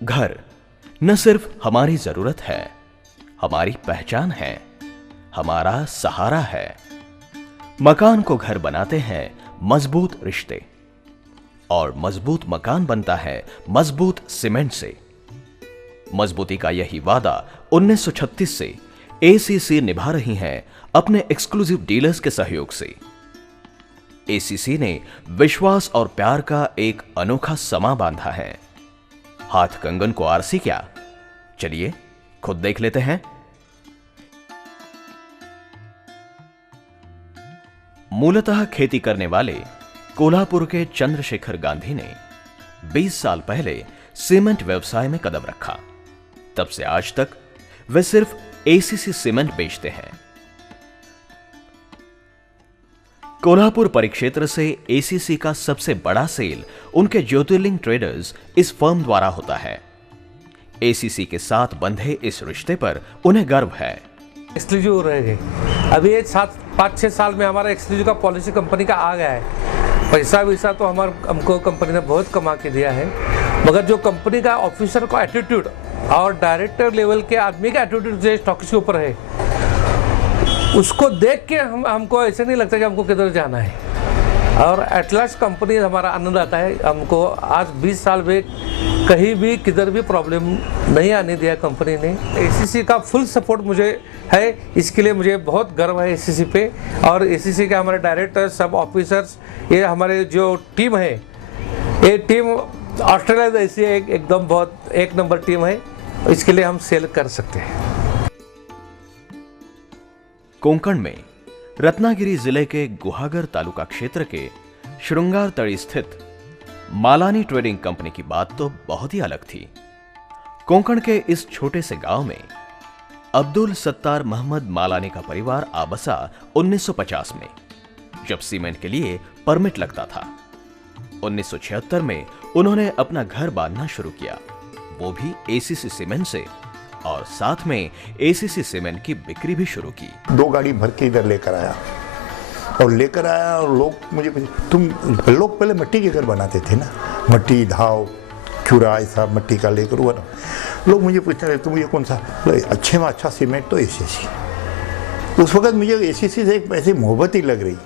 घर न सिर्फ हमारी जरूरत है, हमारी पहचान है, हमारा सहारा है। मकान को घर बनाते हैं मजबूत रिश्ते, और मजबूत मकान बनता है मजबूत सीमेंट से। मजबूती का यही वादा 1936 से एसीसी निभा रही है अपने एक्सक्लूसिव डीलर्स के सहयोग से। एसीसी ने विश्वास और प्यार का एक अनोखा समा बांधा है। हाथ कंगन को आरसी क्या, चलिए खुद देख लेते हैं। मूलतः खेती करने वाले कोल्हापुर के चंद्रशेखर गांधी ने 20 साल पहले सीमेंट व्यवसाय में कदम रखा। तब से आज तक वे सिर्फ एसीसी सीमेंट बेचते हैं। कोल्हापुर परिक्षेत्र से एसीसी का सबसे बड़ा सेल उनके ज्योतिर्लिंग ट्रेडर्स इस फर्म द्वारा होता है। एसीसी के साथ बंधे इस रिश्ते पर उन्हें गर्व है। एक्सक्लूसिव रहेंगे। अभी ये 5-6 साल में हमारा एक्सक्लूसिव का पॉलिसी कंपनी का आ गया है। पैसा वैसा तो हमको कंपनी ने बहुत कमा के दिया है, मगर जो कंपनी का ऑफिसर का एटीट्यूड और डायरेक्टर लेवल के आदमी का एटीट्यूड जो स्टॉक्स के ऊपर है, उसको देख के हमको ऐसे नहीं लगता कि हमको किधर जाना है। और एटलास कंपनी हमारा आनंद आता है। हमको आज 20 साल में कहीं भी किधर भी प्रॉब्लम नहीं आने दिया कंपनी ने। एसीसी का फुल सपोर्ट मुझे है, इसके लिए मुझे बहुत गर्व है एसीसी पे। और एसीसी के हमारे डायरेक्टर, सब ऑफिसर्स, ये हमारे जो टीम है, ये टीम ऑस्ट्रेलिया जैसी एकदम बहुत एक नंबर टीम है। इसके लिए हम सेल कर सकते हैं। कोंकण में रत्नागिरी जिले के गुहागर तालुका क्षेत्र के श्रृंगारतड़ी स्थित मालानी ट्रेडिंग कंपनी की बात तो बहुत ही अलग थी। कोंकण के इस छोटे से गांव में अब्दुल सत्तार मोहम्मद मालानी का परिवार आ बसा 1950 में, जब सीमेंट के लिए परमिट लगता था। 1976 में उन्होंने अपना घर बांधना शुरू किया, वो भी एसीसी सीमेंट से, और साथ में एसीसी सीमेंट की बिक्री भी शुरू की। 2 गाड़ी भर के इधर लेकर आया और लोग मुझे तुम लोग पहले मिट्टी के घर बनाते थे ना, मट्टी धाव चूरा ऐसा मट्टी का लेकर वो लोग मुझे पूछते रहे तुम ये कौन सा, अच्छे में अच्छा सीमेंट तो एसीसी। उस वक्त मुझे एसीसी से एक ऐसी मोहब्बत ही लग रही।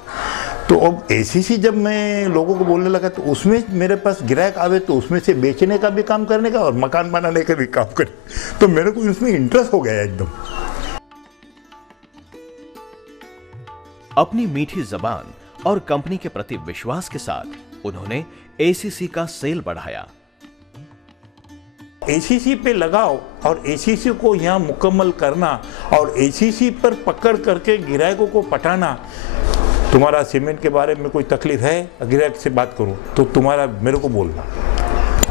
तो अब एसीसी जब मैं लोगों को बोलने लगा तो उसमें मेरे पास ग्राहक आवे तो उसमें से बेचने का भी काम करने का और मकान बनाने का भी काम करे, तो मेरे को उसमें इंटरेस्ट हो गया एकदम। अपनी मीठी जबान और कंपनी के प्रति विश्वास के साथ उन्होंने एसीसी का सेल बढ़ाया। एसीसी पे लगाओ और एसीसी को यहाँ मुकम्मल करना और एसीसी पर पकड़ करके ग्राहकों को पटाना। तुम्हारा सीमेंट के बारे में कोई तकलीफ है, ग्राहक से बात करो तो तुम्हारा मेरे को बोलना,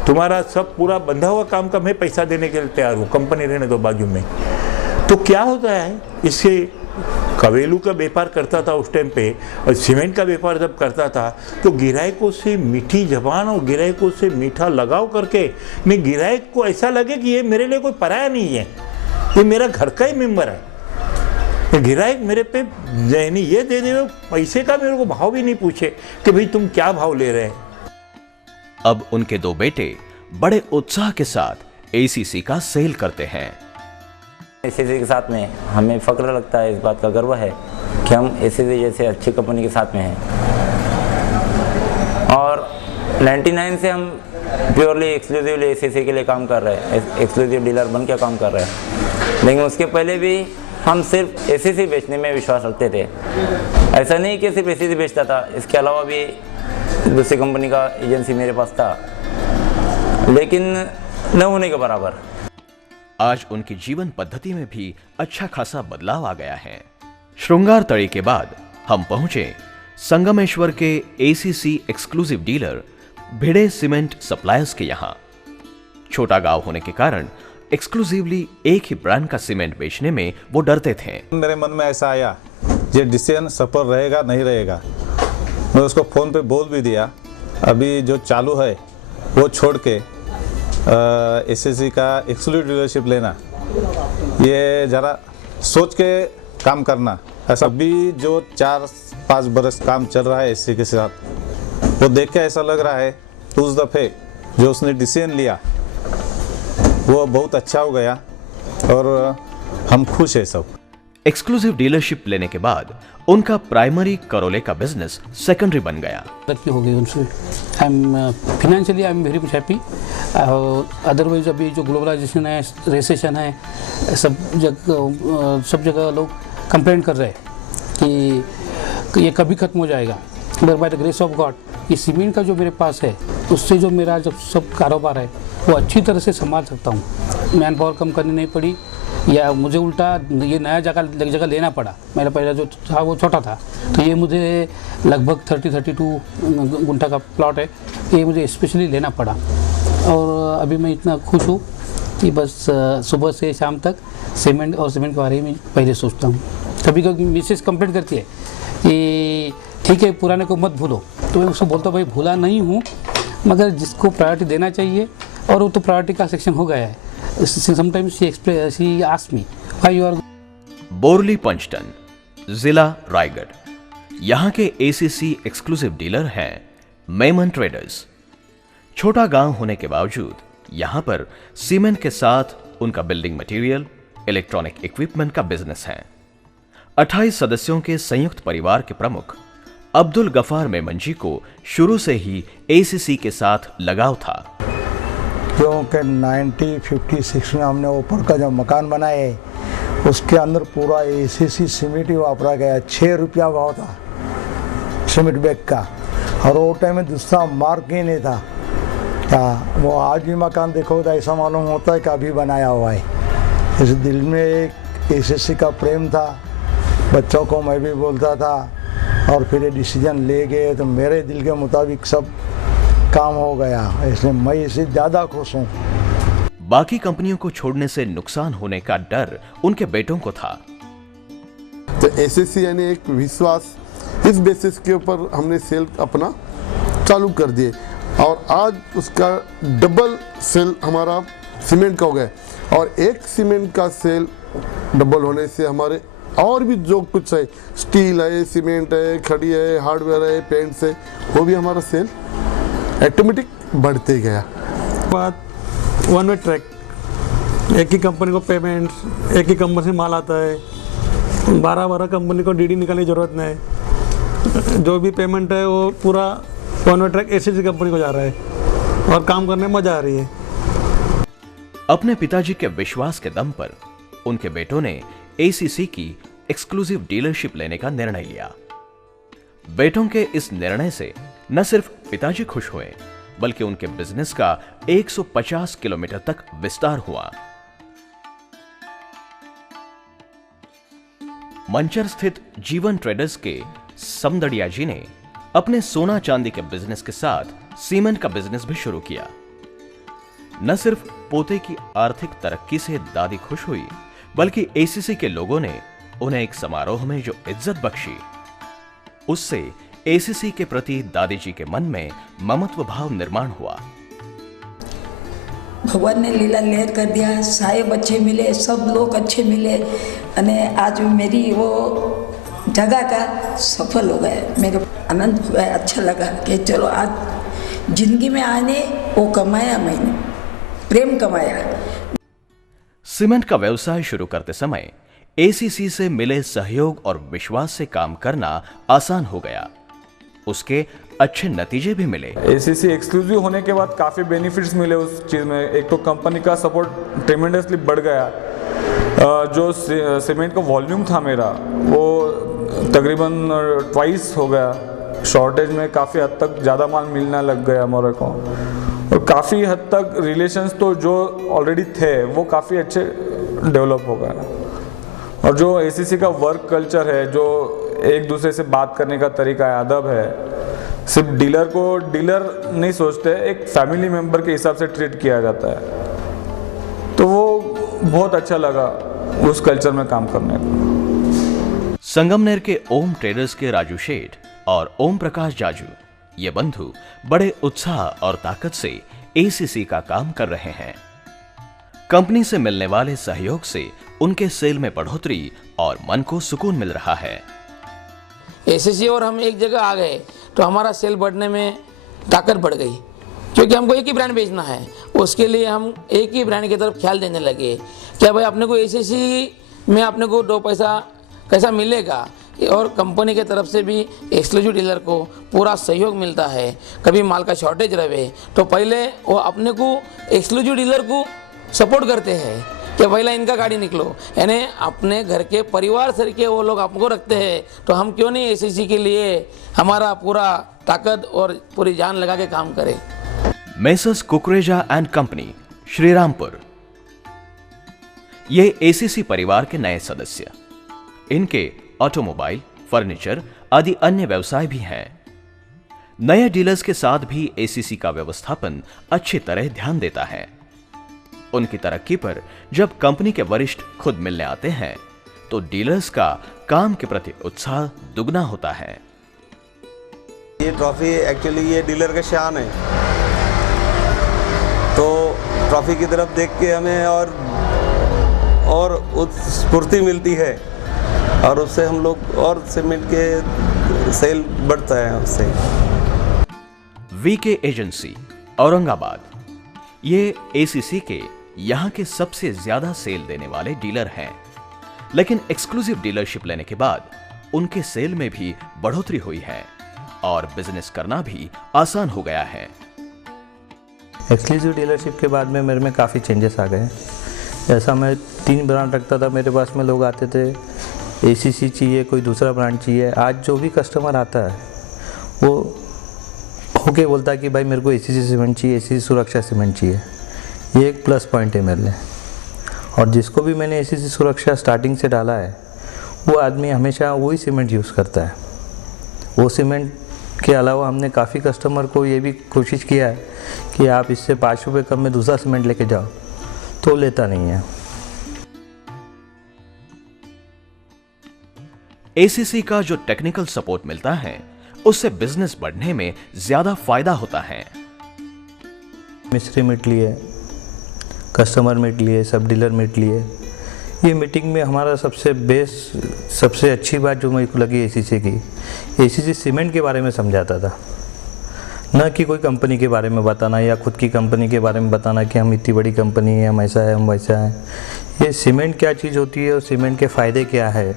तुम्हारा सब पूरा बंधा हुआ काम का मैं पैसा देने के लिए तैयार हूँ, कंपनी रहने दो बाजू में। तो क्या होता है, इससे कवेलू का व्यापार करता था उस टाइम पे, और सीमेंट का व्यापार जब करता था तो गिराहकों से मीठी जबान और गिराहकों से मीठा लगाव करके मैं गिराहक को ऐसा लगे कि ये मेरे लिए कोई पराया नहीं है, ये मेरा घर का ही मेंबर है। गिराहक मेरे पे जहनी ये दे दे, पैसे का मेरे को भाव भी नहीं पूछे कि भाई तुम क्या भाव ले रहे हैं। अब उनके 2 बेटे बड़े उत्साह के साथ एसीसी का सेल करते हैं। एसीसी के साथ में हमें फक्र लगता है, इस बात का गर्व है कि हम एसीसी जैसे अच्छी कंपनी के साथ में हैं। और 99 से हम प्योरली एक्सक्लूसिवली एसीसी के लिए काम कर रहे हैं, एक्सक्लूसिव डीलर बन के काम कर रहे हैं। लेकिन उसके पहले भी हम सिर्फ एसीसी बेचने में विश्वास रखते थे। ऐसा नहीं कि सिर्फ एसीसी बेचता था, इसके अलावा भी दूसरी कंपनी का एजेंसी मेरे पास था, लेकिन न होने के बराबर। आज उनकी जीवन पद्धति में भी अच्छा खासा बदलाव आ गया है। श्रृंगारतड़ी के बाद हम पहुंचे संगमेश्वर के एसीसी एक्सक्लूसिव डीलर भिड़े सीमेंट सप्लायर्स के यहां। छोटा गांव होने के कारण एक्सक्लूसिवली एक ही ब्रांड का सीमेंट बेचने में वो डरते थे। मेरे मन में ऐसा आया, ये डिसीजन सफल रहेगा नहीं रहेगा। मैं उसको फ़ोन पे बोल भी दिया, अभी जो चालू है वो छोड़ के एसीसी का एक्सक्लूसिव डीलरशिप लेना, ये ज़रा सोच के काम करना। ऐसा अभी जो 4-5 बरस काम चल रहा है एसीसी के साथ, वो देख के ऐसा लग रहा है उस दफ़े जो उसने डिसीजन लिया वो बहुत अच्छा हो गया और हम खुश हैं सब। एक्सक्लूसिव डीलरशिप लेने के बाद उनका प्राइमरी करोले का बिजनेस सेकेंडरी बन गया। तरक्की हो गई उनसे। I am financially I am very much happy. Otherwise अभी जो ग्लोबलाइजेशन है, रिसेशन है, सब जगह लोग कंप्लेन कर रहे हैं कि ये कभी खत्म हो जाएगा। But by the grace of God ये सीमेंट का जो मेरे पास है उससे जो मेरा जब सब कारोबार है वो अच्छी तरह से संभाल सकता हूँ। मैन पावर कम करनी नहीं पड़ी या मुझे उल्टा ये नया जगह लेना पड़ा। मेरा पहला जो था वो छोटा था, तो ये मुझे लगभग 32 गुंठा का प्लॉट है, ये मुझे स्पेशली लेना पड़ा। और अभी मैं इतना खुश हूँ कि बस सुबह से शाम तक सीमेंट के बारे में पहले सोचता हूँ। कभी कभी मिसेस कंप्लेंट करती है कि ठीक है पुराने को मत भूलो, तो मैं उसको बोलता हूँ भाई भूला नहीं हूँ, मगर जिसको प्रायोरिटी देना चाहिए और वो तो प्रायोरिटी का सेक्शन हो गया है। Sometimes she asks me why you are। Borli पंचटन, जिला रायगढ़। यहाँ के ACC एक्सक्लूसिव डीलर हैं मेमन ट्रेडर्स। छोटा गांव होने के बावजूद यहाँ पर सीमेंट के साथ उनका बिल्डिंग मटेरियल, इलेक्ट्रॉनिक इक्विपमेंट का बिजनेस है। 28 सदस्यों के संयुक्त परिवार के प्रमुख अब्दुल गफार मेमन जी को शुरू से ही ACC के साथ लगाव था, क्योंकि 1956 में हमने ऊपर का जो मकान बनाया है उसके अंदर पूरा ACC सीमेंट ही वापरा गया। 6 रुपया भाव था सीमेंट बैग का, और वो टाइम में दूसरा मार्क ही नहीं था। क्या वो आज भी मकान देखो तो ऐसा मालूम होता है कि अभी बनाया हुआ है। इस दिल में एक ACC का प्रेम था, बच्चों को मैं भी बोलता था, और फिर ये डिसीजन ले गए तो मेरे दिल के मुताबिक सब काम हो गया, इसलिए मैं इससे ज़्यादा खुश हूँ। बाकी कंपनियों को छोड़ने से नुकसान होने का डर उनके बेटों को था। तो ACC यानी एक विश्वास, इस बेसिस के ऊपर हमने सेल अपना चालू कर दिए, और आज उसका डबल सेल हमारा सीमेंट का हो गया। और एक सीमेंट का सेल डबल होने से हमारे और भी जो कुछ है, स्टील है, सीमेंट है, खड़ी है, हार्डवेयर है, पेंट्स है, वो भी हमारा सेल ऑटोमेटिक बढ़ते गया। बात वन वे ट्रैक, एक ही कंपनी को पेमेंट, एक ही कंपनी से माल आता है, 12 कंपनी को DD निकालने की ज़रूरत नहीं। जो भी पेमेंट है वो पूरा one way track ACC company को जा रहा है और काम करने में मजा आ रही है। अपने पिताजी के विश्वास के दम पर उनके बेटों ने ACC की एक्सक्लूसिव डीलरशिप लेने का निर्णय लिया। बेटों के इस निर्णय से न सिर्फ पिताजी खुश हुए, बल्कि उनके बिजनेस का 150 किलोमीटर तक विस्तार हुआ। मंचर स्थित जीवन ट्रेडर्स के समदड़िया जी ने अपने सोना चांदी के बिजनेस के साथ सीमेंट का बिजनेस भी शुरू किया। न सिर्फ पोते की आर्थिक तरक्की से दादी खुश हुई, बल्कि ACC के लोगों ने उन्हें एक समारोह में जो इज्जत बख्शी, उससे ACC के प्रति दादी जी के मन में ममत्व भाव निर्माण हुआ। भगवान ने लीला लहर कर दिया, साहेब अच्छे मिले, सब लोग अच्छे मिले, अने आज मेरी वो जगह का सफल हो गया। मेरे आनंद हुआ, अच्छा लगा कि चलो आज जिंदगी में आने वो कमाया, मैंने प्रेम कमाया। सीमेंट का व्यवसाय शुरू करते समय ACC से मिले सहयोग और विश्वास से काम करना आसान हो गया। उसके अच्छे नतीजे भी मिले। ACC एक्सक्लूसिव होने के बाद काफ़ी बेनिफिट्स मिले उस चीज़ में। एक तो कंपनी का सपोर्ट ट्रेमेंडसली बढ़ गया। जो सीमेंट का वॉल्यूम था मेरा वो तकरीबन ट्वाइस हो गया। शॉर्टेज में काफ़ी हद तक ज़्यादा माल मिलना लग गया मेरे को, और काफ़ी हद तक रिलेशंस तो जो ऑलरेडी थे वो काफ़ी अच्छे डेवलप हो गए। और जो ACC का वर्क कल्चर है, जो एक दूसरे से बात करने का तरीका है, अदब है, सिर्फ डीलर को डीलर नहीं सोचते, एक फैमिली मेंबर के हिसाब से ट्रीट किया जाता है। तो वो बहुत अच्छा लगा उस कल्चर में काम करने को। संगमनेर के ओम ट्रेडर्स के राजू शेठ और ओम प्रकाश जाजू, ये बंधु बड़े उत्साह और ताकत से ACC का काम कर रहे हैं। कंपनी से मिलने वाले सहयोग से उनके सेल में बढ़ोतरी और मन को सुकून मिल रहा है। ACC और हम एक जगह आ गए तो हमारा सेल बढ़ने में ताकत बढ़ गई। क्योंकि हमको एक ही ब्रांड बेचना है, उसके लिए हम एक ही ब्रांड की तरफ ख्याल देने लगे। क्या भाई अपने को एसीसी में अपने को 2 पैसा कैसा मिलेगा, और कंपनी के तरफ से भी एक्सक्लूसिव डीलर को पूरा सहयोग मिलता है। कभी माल का शॉर्टेज रहे तो पहले वो अपने को एक्सक्लूसिव डीलर को सपोर्ट करते हैं कि पहले इनका गाड़ी निकलो, यानी अपने घर के परिवार से के वो लोग हमको रखते हैं, तो हम क्यों नहीं एसीसी के लिए हमारा पूरा ताकत और पूरी जान लगा के काम करें। Messrs Kukreja and company, Shrirampur. ये एसीसी परिवार के नए सदस्य। इनके ऑटोमोबाइल, फर्नीचर आदि अन्य व्यवसाय भी हैं। नए डीलर्स के साथ भी एसीसी का व्यवस्थापन अच्छी तरह ध्यान देता है। उनकी तरक्की पर जब कंपनी के वरिष्ठ खुद मिलने आते हैं तो डीलर्स का काम के प्रति उत्साह दुगना होता है। ये ट्रॉफी एक्चुअली ये डीलर का शान है, तो ट्रॉफी की तरफ देख के हमें और स्फूर्ति मिलती है, और उससे हम लोग और सीमेंट के सेल बढ़ता है उससे। VK agency, Aurangabad. ये एसीसी के यहां के सबसे ज्यादा सेल देने वाले डीलर हैं, लेकिन एक्सक्लूसिव डीलरशिप लेने के बाद उनके सेल में भी बढ़ोतरी हुई है और बिजनेस करना भी आसान हो गया है। एक्सक्लूसिव डीलरशिप के बाद में मेरे में काफ़ी चेंजेस आ गए। ऐसा मैं 3 ब्रांड रखता था, मेरे पास में लोग आते थे एसीसी चाहिए, कोई दूसरा ब्रांड चाहिए। आज जो भी कस्टमर आता है वो होके बोलता है कि भाई मेरे को एसीसी सीमेंट चाहिए, एसीसी सुरक्षा सीमेंट चाहिए। ये एक प्लस पॉइंट है मेरे लिए। और जिसको भी मैंने एसीसी सुरक्षा स्टार्टिंग से डाला है वो आदमी हमेशा वही सीमेंट यूज़ करता है। वो सीमेंट के अलावा हमने काफ़ी कस्टमर को ये भी कोशिश किया है कि आप इससे 5 रुपये कम में दूसरा सीमेंट लेके जाओ, तो लेता नहीं है। एसीसी का जो टेक्निकल सपोर्ट मिलता है उससे बिजनेस बढ़ने में ज्यादा फायदा होता है। मिस्त्री मीट लिए, कस्टमर मीट लिए, सब डीलर मीट लिए। ये मीटिंग में हमारा सबसे बेस्ट, सबसे अच्छी बात जो मेरे को लगी एसीसी की, एसीसी सीमेंट के बारे में समझाता था, न कि कोई कंपनी के बारे में बताना या खुद की कंपनी के बारे में बताना कि हम इतनी बड़ी कंपनी है, हम ऐसा है, हम वैसा है। ये सीमेंट क्या चीज़ होती है और सीमेंट के फ़ायदे क्या है,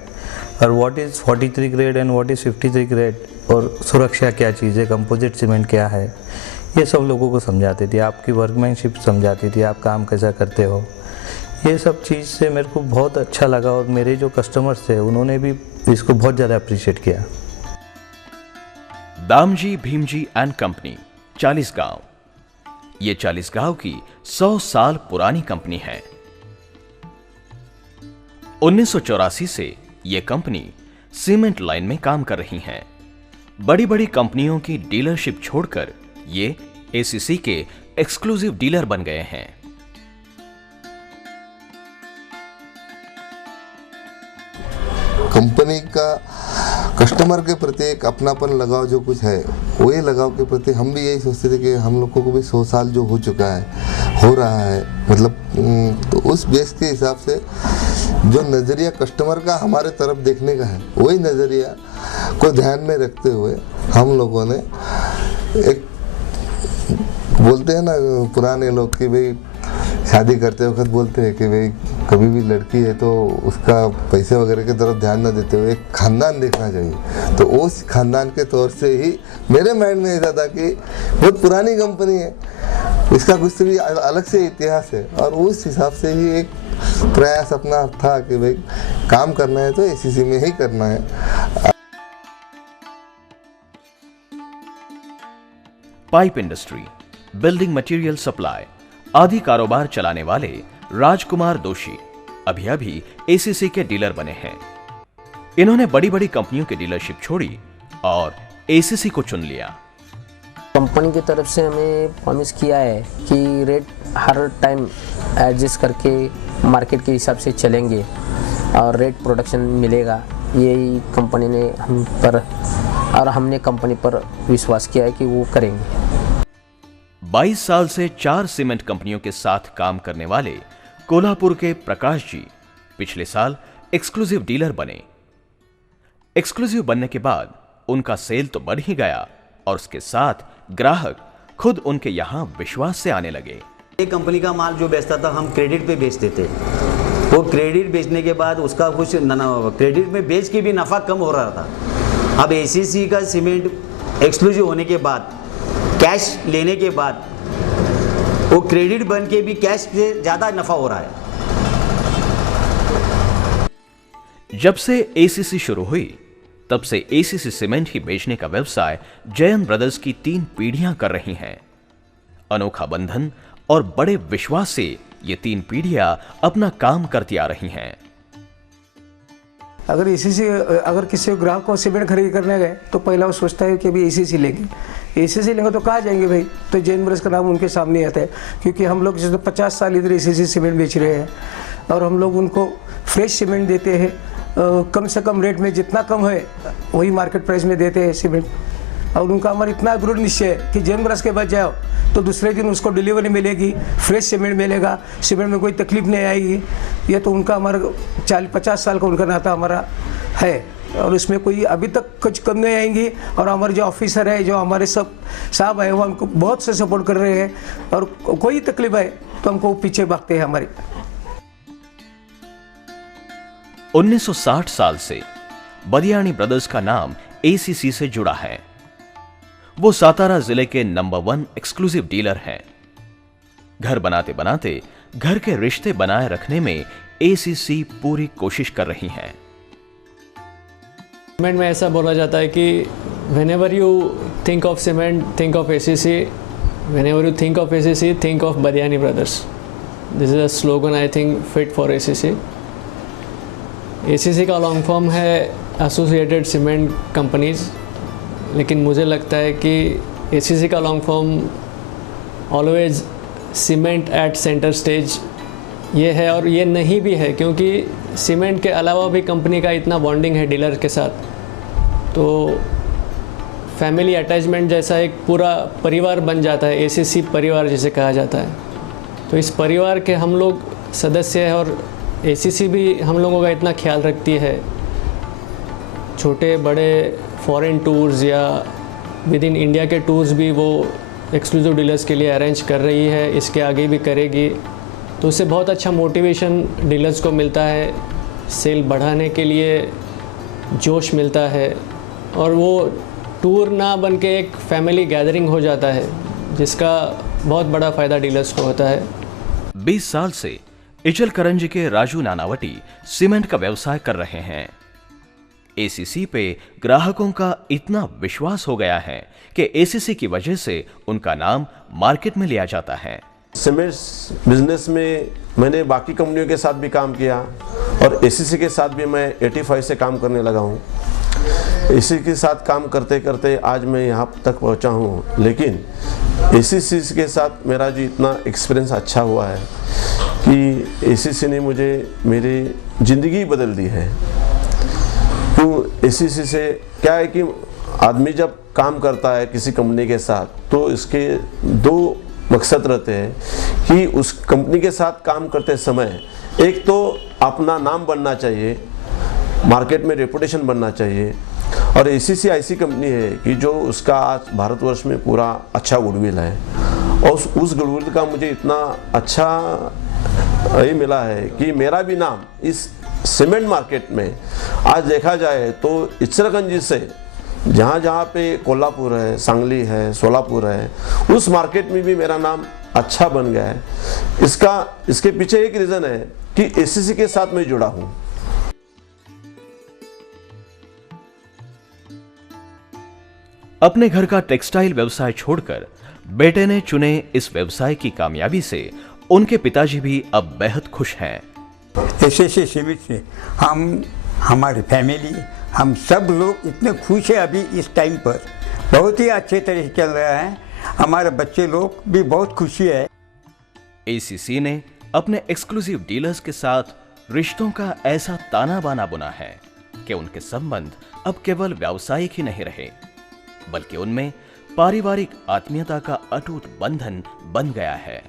और what is 43 grade and what is 53 grade, और सुरक्षा क्या चीज़ है, कंपोजिट सीमेंट क्या है, ये सब लोगों को समझाती थी। आपकी वर्कमैनशिप समझाती थी, आप काम कैसा करते हो। ये सब चीज़ से मेरे को बहुत अच्छा लगा, और मेरे जो कस्टमर्स थे उन्होंने भी इसको बहुत ज़्यादा अप्रिशिएट किया। Damji Bhimji and company, Chalisgaon. ये चालीसगांव की 100 साल पुरानी कंपनी है। 1984 से ये कंपनी सीमेंट लाइन में काम कर रही है। बड़ी बड़ी कंपनियों की डीलरशिप छोड़कर ये एसीसी के एक्सक्लूसिव डीलर बन गए हैं। कंपनी का कस्टमर के प्रति एक अपनापन लगाव जो कुछ है, वही लगाव के प्रति हम भी यही सोचते थे कि हम लोगों को भी 100 साल जो हो चुका है, हो रहा है, मतलब तो उस बेस के हिसाब से जो नज़रिया कस्टमर का हमारे तरफ देखने का है, वही नज़रिया को ध्यान में रखते हुए हम लोगों ने एक, बोलते हैं ना पुराने लोग कि भाई शादी करते वक्त बोलते हैं कि भाई कभी भी लड़की है तो उसका पैसे वगैरह की तरफ ध्यान न देते हुए एक खानदान देखना चाहिए। तो उस खानदान के तौर से ही मेरे माइंड में ऐसा था कि बहुत पुरानी कंपनी है, इसका कुछ भी अलग से इतिहास है, और उस हिसाब से ही एक प्रयास अपना था कि भाई काम करना है तो एसीसी में ही करना है। Pipe industry, building material supply आदि कारोबार चलाने वाले राजकुमार दोषी अभी एसीसी के डीलर बने हैं। इन्होंने बड़ी बड़ी कंपनियों की डीलरशिप छोड़ी और एसीसी को चुन लिया। कंपनी की तरफ से हमें प्रॉमिस किया है कि रेट हर टाइम एडजस्ट करके मार्केट के हिसाब से चलेंगे और रेट प्रोडक्शन मिलेगा। यही कंपनी ने हम पर और हमने कंपनी पर विश्वास किया है कि वो करेंगे। 22 साल से 4 सीमेंट कंपनियों के साथ काम करने वाले कोल्हापुर के प्रकाश जी पिछले साल एक्सक्लूसिव डीलर बने। एक्सक्लूसिव बनने के बाद उनका सेल तो बढ़ ही गया और उसके साथ ग्राहक खुद उनके यहाँ विश्वास से आने लगे। एक कंपनी का माल जो बेचता था हम क्रेडिट पे बेचते थे, वो क्रेडिट बेचने के बाद उसका कुछ क्रेडिट में बेच के भी नफ़ा कम हो रहा था। अब एसीसी का सीमेंट एक्सक्लूसिव होने के बाद, कैश लेने के बाद, वो क्रेडिट बन के भी कैश से ज़्यादा नफ़ा हो रहा है। जब से एसीसी शुरू हुई तब से एसीसी सीमेंट ही बेचने का व्यवसाय जैन ब्रदर्स की 3 पीढ़ियां कर रही हैं। अनोखा बंधन और बड़े विश्वास से ये 3 पीढ़ियां अपना काम करती आ रही हैं। अगर एसीसी अगर किसी ग्राहक को सीमेंट खरीद करने गए तो पहला वो सोचता है कि अभी एसीसी लेंगे। एसीसी लेंगे तो कहाँ जाएंगे भाई, तो जैन ब्रदर्स का नाम उनके सामने आता है, क्योंकि हम लोग जैसे 50 साल इधर एसीसी सीमेंट बेच रहे हैं और हम लोग उनको फ्रेश सीमेंट देते हैं। कम से कम रेट में, जितना कम है वही मार्केट प्राइस में देते हैं सीमेंट। और उनका हमारा इतना दृढ़ निश्चय है कि जैन ब्रदर्स के बाद जाओ तो दूसरे दिन उसको डिलीवरी मिलेगी, फ्रेश सीमेंट मिलेगा, सीमेंट में कोई तकलीफ नहीं आएगी। ये तो उनका हमारा 40-50 साल का उनका नाता हमारा है और इसमें कोई अभी तक कुछ कम नहीं आएंगी। और हमारे जो ऑफिसर है, जो हमारे सब साहब है, वो हमको बहुत से सपोर्ट कर रहे हैं और कोई तकलीफ है तो हमको पीछे भागते हैं हमारे। 1960 साल से बदियानी ब्रदर्स का नाम एसीसी से जुड़ा है। वो सातारा जिले के नंबर 1 एक्सक्लूसिव डीलर हैं। घर बनाते बनाते घर के रिश्ते बनाए रखने में एसीसी पूरी कोशिश कर रही हैं। सीमेंट में ऐसा बोला जाता है कि whenever you think of cement, think of ACC. Whenever you think of ACC, think of Badiani Brothers. This is a slogan I think fit for ACC. ACC का लॉन्ग फॉर्म है एसोसिएटेड सीमेंट कंपनीज, लेकिन मुझे लगता है कि ACC का long form always cement at centre stage ये है। और ये नहीं भी है, क्योंकि सीमेंट के अलावा भी कंपनी का इतना बॉन्डिंग है डीलर के साथ, तो फैमिली अटैचमेंट जैसा एक पूरा परिवार बन जाता है। ACC परिवार जिसे कहा जाता है, तो इस परिवार के हम लोग सदस्य हैं और ACC भी हम लोगों का इतना ख्याल रखती है। छोटे बड़े फॉरेन टूर्स या विद इन इंडिया के टूर्स भी वो एक्सक्लूसिव डीलर्स के लिए अरेंज कर रही है, इसके आगे भी करेगी। तो उससे बहुत अच्छा मोटिवेशन डीलर्स को मिलता है, सेल बढ़ाने के लिए जोश मिलता है और वो टूर ना बन के एक फैमिली गैदरिंग हो जाता है, जिसका बहुत बड़ा फ़ायदा डीलर्स को होता है। 20 साल से इचलकरंजी के राजू नानावटी सीमेंट का व्यवसाय कर रहे हैं। एसीसी पे ग्राहकों का इतना विश्वास हो गया है कि एसीसी की वजह से उनका नाम मार्केट में लिया जाता है। सीमेंट बिजनेस में मैंने बाकी कंपनियों के साथ भी काम किया और एसीसी के साथ भी मैं 85 से काम करने लगा हूँ। एसीसी के साथ काम करते करते आज मैं यहाँ तक पहुँचा हूँ, लेकिन एसीसी के साथ मेरा जो इतना एक्सपीरियंस अच्छा हुआ है कि एसीसी ने मुझे मेरी ज़िंदगी बदल दी है। तो एसीसी से क्या है कि आदमी जब काम करता है किसी कंपनी के साथ तो इसके 2 मकसद रहते हैं कि उस कंपनी के साथ काम करते समय एक तो अपना नाम बनना चाहिए, मार्केट में रेपुटेशन बनना चाहिए। और एसीसी ऐसी कंपनी है कि जो उसका आज भारतवर्ष में पूरा अच्छा गुडविल है और उस गुडविल का मुझे इतना अच्छा ये मिला है कि मेरा भी नाम इस सीमेंट मार्केट में आज देखा जाए तो इचलकरंजी से जहाँ जहाँ पे कोल्हापुर है, सांगली है, सोलापुर है, उस मार्केट में भी मेरा नाम अच्छा बन गया है। इसके पीछे एक रीज़न है कि एसीसी के साथ मैं जुड़ा हूँ। अपने घर का टेक्सटाइल व्यवसाय छोड़कर बेटे ने चुने इस व्यवसाय की कामयाबी से उनके पिताजी भी अब बेहद खुश हैं। एसीसी सीमेंट से हम, हमारी फैमिली, हम सब लोग इतने खुश हैं अभी इस टाइम पर, बहुत ही अच्छे तरह से चल रहा है। हमारे बच्चे लोग भी बहुत खुशी है। एसीसी ने अपने एक्सक्लूसिव डीलर्स के साथ रिश्तों का ऐसा ताना बाना बुना है कि उनके संबंध अब केवल व्यावसायिक ही नहीं रहे, बल्कि उनमें पारिवारिक आत्मीयता का अटूट बंधन बन गया है।